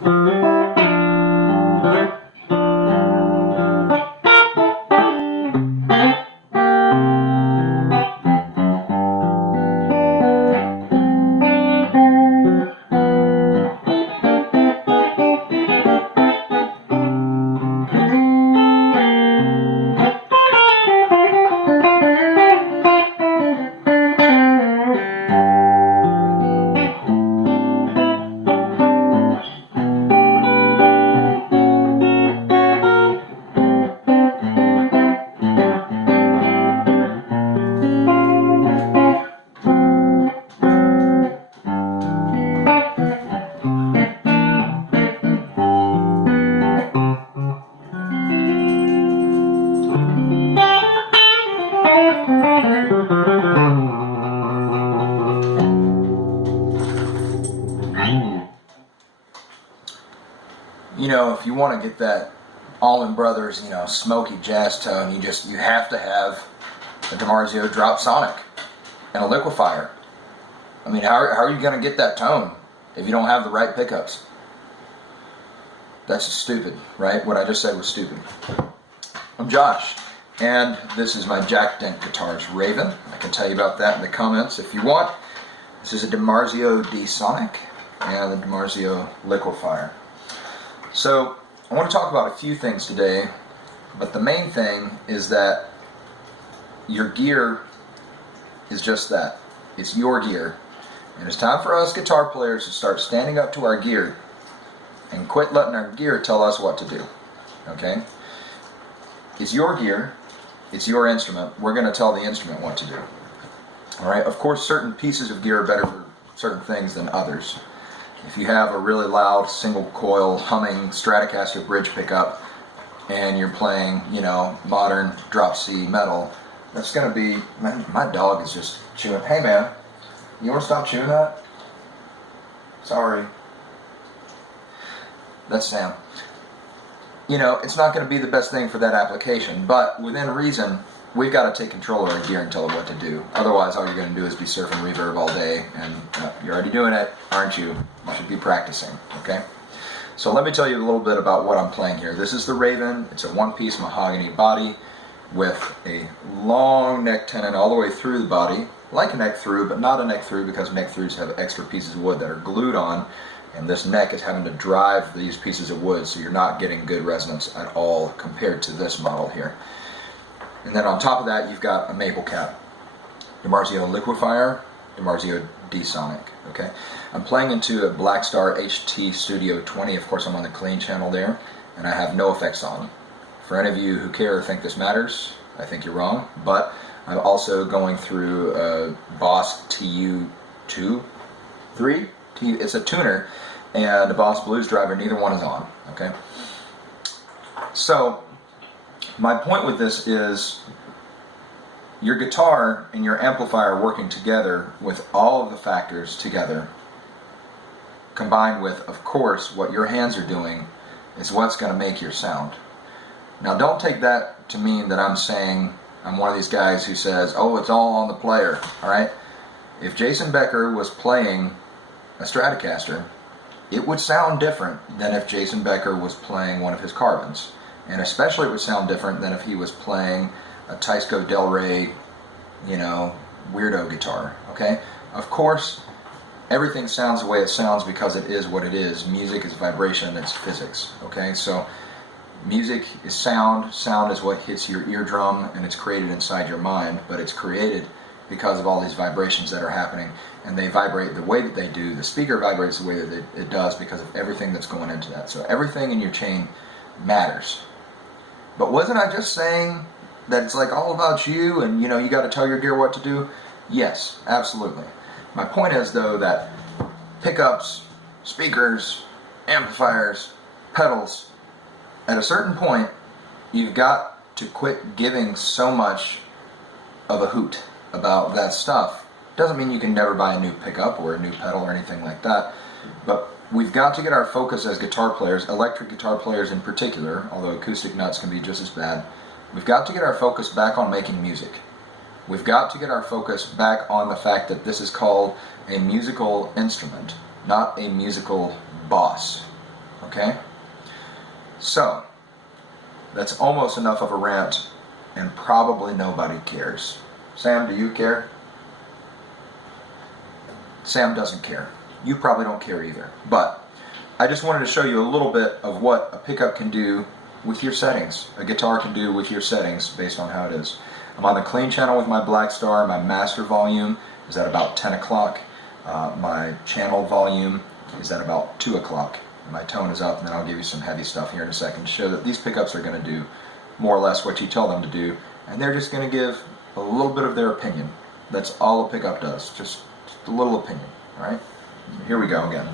You know, if you want to get that Allman Brothers, you know, smoky jazz tone, you have to have a Dimarzio D-Sonic and a liquifier. I mean, how are you going to get that tone if you don't have the right pickups? That's just stupid, right? What I just said was stupid. I'm Josh, and this is my Jack Dent Guitars Raven. I can tell you about that in the comments if you want. This is a Dimarzio D-Sonic and the Dimarzio Liquifire. So, I want to talk about a few things today, but the main thing is that your gear is just that. It's your gear. And it's time for us guitar players to start standing up to our gear and quit letting our gear tell us what to do. Okay? It's your gear. It's your instrument. We're going to tell the instrument what to do. Alright? Of course, certain pieces of gear are better for certain things than others. If you have a really loud single coil humming Stratocaster bridge pickup and you're playing, you know, modern drop C metal, that's going to be, my dog is just chewing. Hey man, you want to stop chewing that? Sorry. That's Sam. You know, it's not going to be the best thing for that application, but within reason, we've got to take control of our gear and tell it what to do. Otherwise, all you're going to do is be surfing reverb all day, and you're already doing it, aren't you? You should be practicing, okay? So let me tell you a little bit about what I'm playing here. This is the Raven. It's a one-piece mahogany body with a long neck tenon all the way through the body, like a neck through, but not a neck through because neck throughs have extra pieces of wood that are glued on, and this neck is having to drive these pieces of wood, so you're not getting good resonance at all compared to this model here. And then on top of that, you've got a maple cap. Dimarzio Liquifire, Dimarzio D-Sonic, okay? I'm playing into a Blackstar HT Studio 20. Of course, I'm on the clean channel there, and I have no effects on. For any of you who care or think this matters, I think you're wrong, but I'm also going through a Boss TU2, 3? It's a tuner, and a Boss Blues driver. Neither one is on, okay? So, my point with this is your guitar and your amplifier working together with all of the factors together, combined with, of course, what your hands are doing, is what's going to make your sound. Now, don't take that to mean that I'm saying I'm one of these guys who says, oh, it's all on the player, all right? If Jason Becker was playing a Stratocaster, it would sound different than if Jason Becker was playing one of his carbons. And especially it would sound different than if he was playing a Teisco Del Rey, you know, weirdo guitar, okay? Of course, everything sounds the way it sounds because it is what it is. Music is vibration, it's physics, okay? So music is sound, sound is what hits your eardrum, and it's created inside your mind, but it's created because of all these vibrations that are happening, and they vibrate the way that they do. The speaker vibrates the way that it does because of everything that's going into that. So everything in your chain matters. But wasn't I just saying that it's like all about you and, you know, you got to tell your gear what to do? Yes, absolutely. My point is, though, that pickups, speakers, amplifiers, pedals, at a certain point, you've got to quit giving so much of a hoot about that stuff. Doesn't mean you can never buy a new pickup or a new pedal or anything like that, but we've got to get our focus as guitar players, electric guitar players in particular, although acoustic nuts can be just as bad. We've got to get our focus back on making music. We've got to get our focus back on the fact that this is called a musical instrument, not a musical boss. Okay? So, that's almost enough of a rant, and probably nobody cares. Sam, do you care? Sam doesn't care. You probably don't care either. But I just wanted to show you a little bit of what a pickup can do with your settings. A guitar can do with your settings based on how it is. I'm on the clean channel with my Blackstar. My master volume is at about 10 o'clock. My channel volume is at about 2 o'clock. My tone is up, and then I'll give you some heavy stuff here in a second to show that these pickups are going to do more or less what you tell them to do, and they're just going to give a little bit of their opinion. That's all a pickup does, just a little opinion. All right? Here we go again.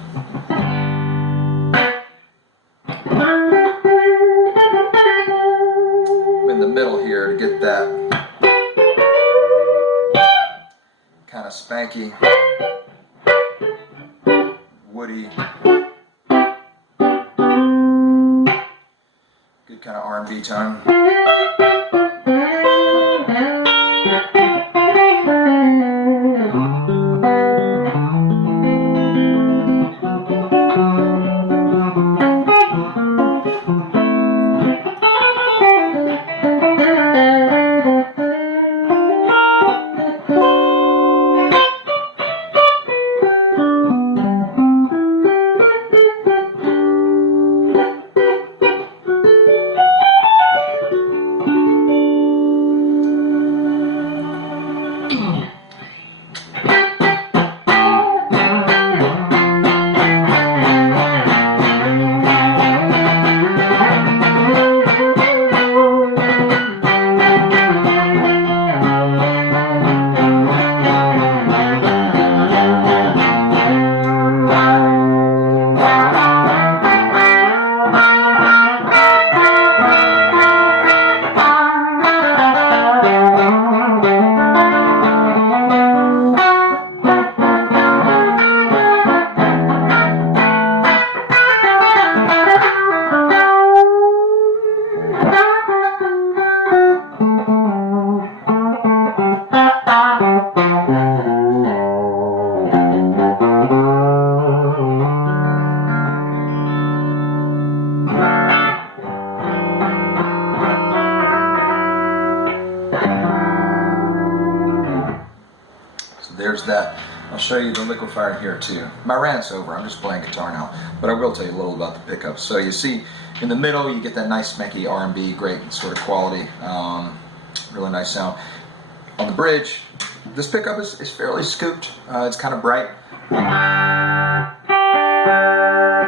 I'm in the middle here to get that kind of spanky, woody, good kind of R&B tone. There's that. I'll show you the liquefier here too. My rant's over, I'm just playing guitar now, but I will tell you a little about the pickups. So you see in the middle you get that nice smanky R&B, great sort of quality, really nice sound. On the bridge, this pickup is fairly scooped, it's kind of bright.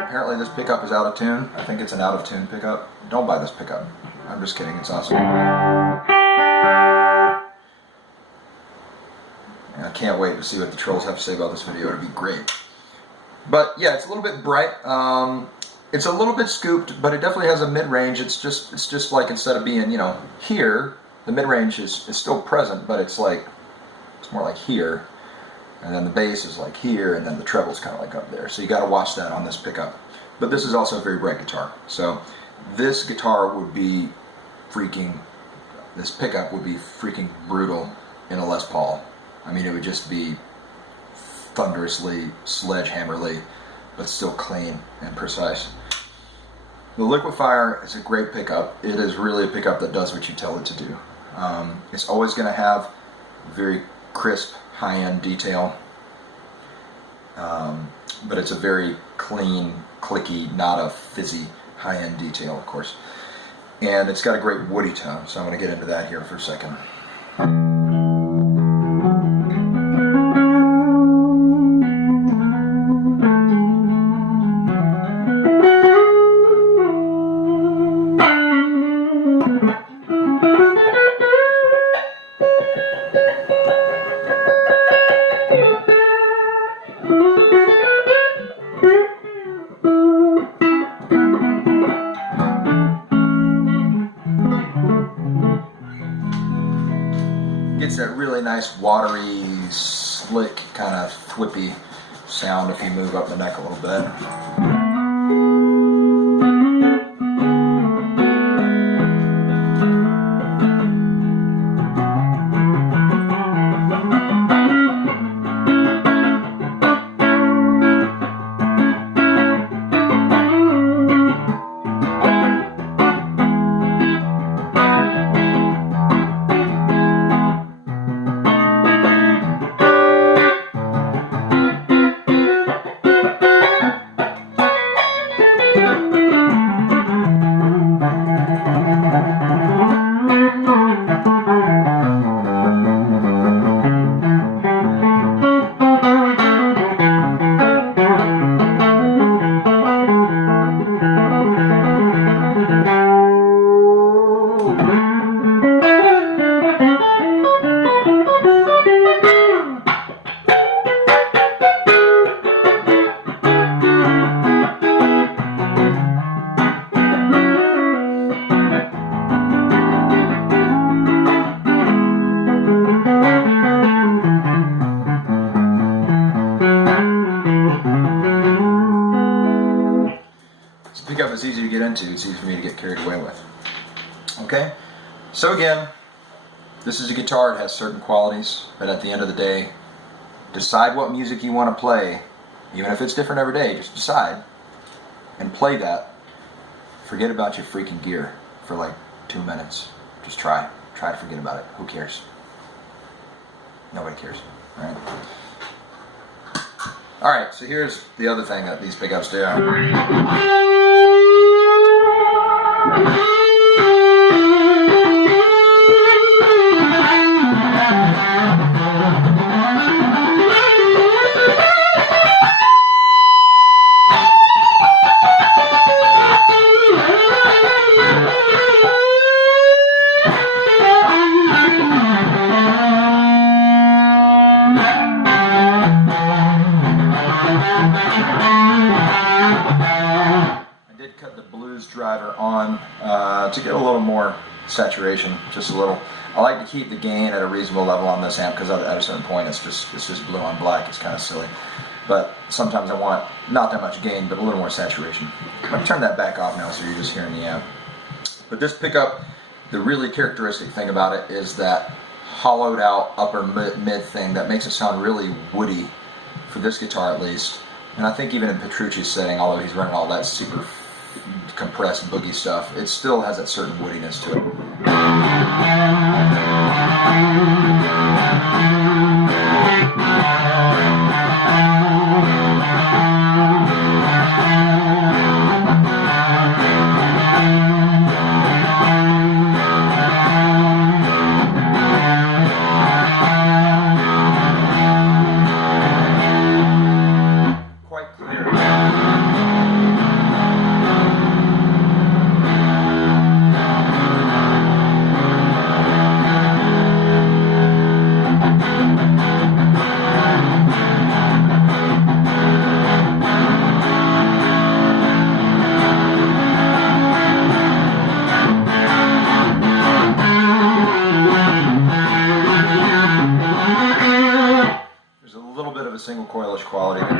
Apparently this pickup is out of tune. I think it's an out of tune pickup. Don't buy this pickup. I'm just kidding, it's awesome. I can't wait to see what the trolls have to say about this video. It'll be great. But yeah, it's a little bit bright. It's a little bit scooped, but it definitely has a mid-range. It's just like, instead of being, you know, here, the mid-range is still present, but it's like, it's more like here, and then the bass is like here, and then the treble's kind of like up there. So you got to watch that on this pickup. But this is also a very bright guitar. So this guitar would be this pickup would be freaking brutal in a Les Paul. I mean, it would just be thunderously, sledgehammerly, but still clean and precise. The Liquifire is a great pickup. It is really a pickup that does what you tell it to do. It's always going to have very crisp, high-end detail, but it's a very clean, clicky, not a fizzy, high-end detail, of course. And it's got a great woody tone, so I'm going to get into that here for a second. Gets that really nice watery, slick, kind of thwippy sound if you move up the neck a little bit. It's a pickup that's easy to get into. It's easy for me to get carried away with. Okay? So again, this is a guitar. It has certain qualities, but at the end of the day, decide what music you want to play. Even if it's different every day, just decide and play that. Forget about your freaking gear for like 2 minutes. Just try. Try to forget about it. Who cares? Nobody cares. Right? Alright, so here's the other thing that these pickups do. Driver on to get a little more saturation, just a little. I like to keep the gain at a reasonable level on this amp because at a certain point it's just blue on black. It's kind of silly, but sometimes I want not that much gain but a little more saturation. I'm going to turn that back off now so you're just hearing the amp. But this pickup, the really characteristic thing about it is that hollowed out upper mid thing that makes it sound really woody for this guitar at least. And I think even in Petrucci's setting, although he's running all that super compressed boogie stuff, it still has that certain woodiness to it. Quite clear. Single coilish quality there.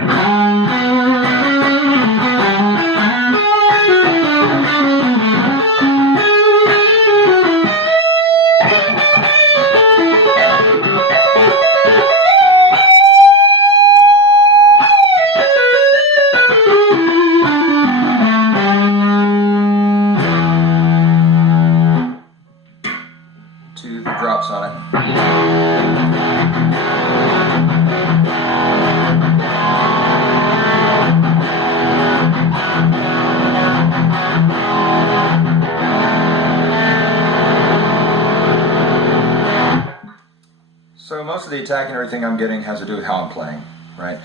To the drops on it. So most of the attack and everything I'm getting has to do with how I'm playing, right?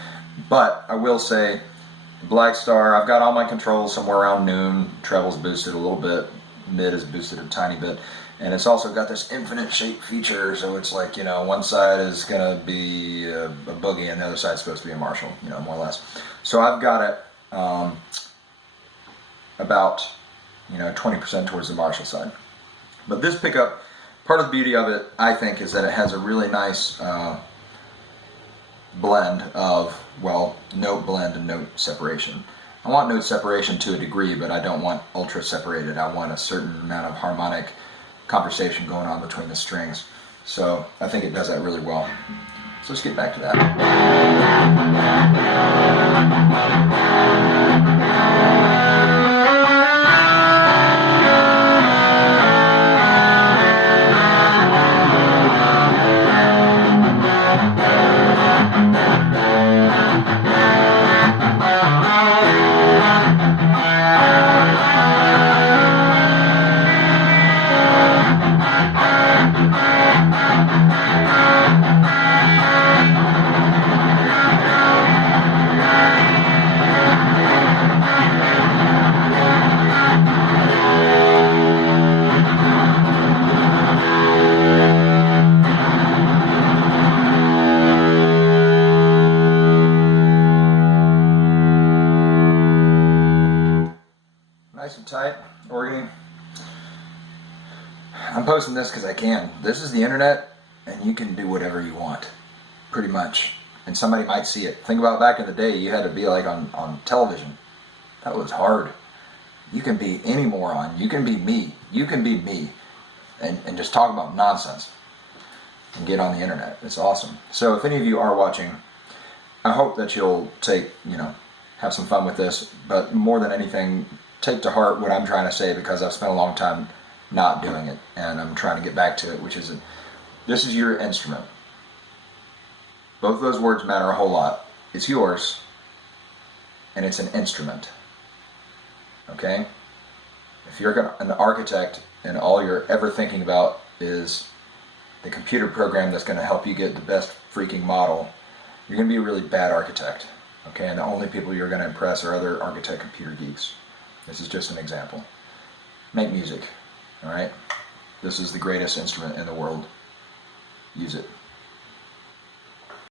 But I will say, Blackstar, I've got all my controls somewhere around noon. Treble's boosted a little bit, mid is boosted a tiny bit, and it's also got this infinite shape feature. So it's like, you know, one side is gonna be a boogie and the other side's supposed to be a Marshall, you know, more or less. So I've got it about, you know, 20% towards the Marshall side. But this pickup, part of the beauty of it, I think, is that it has a really nice blend of, well, note blend and note separation. I want note separation to a degree, but I don't want ultra separated. I want a certain amount of harmonic conversation going on between the strings. So I think it does that really well. So let's get back to nice and tight, organy. I'm posting this because I can. This is the internet, and you can do whatever you want, pretty much. And somebody might see it. Think about back in the day, you had to be like on television. That was hard. You can be any moron. You can be me. You can be me. And just talk about nonsense and get on the internet. It's awesome. So if any of you are watching, I hope that you'll have some fun with this, but more than anything, take to heart what I'm trying to say, because I've spent a long time not doing it, and I'm trying to get back to it, which is, this is your instrument. Both of those words matter a whole lot. It's yours, and it's an instrument. Okay? If you're an architect and all you're ever thinking about is the computer program that's going to help you get the best freaking model, you're going to be a really bad architect. Okay? And the only people you're going to impress are other architect computer geeks. This is just an example. Make music. Alright? This is the greatest instrument in the world. Use it.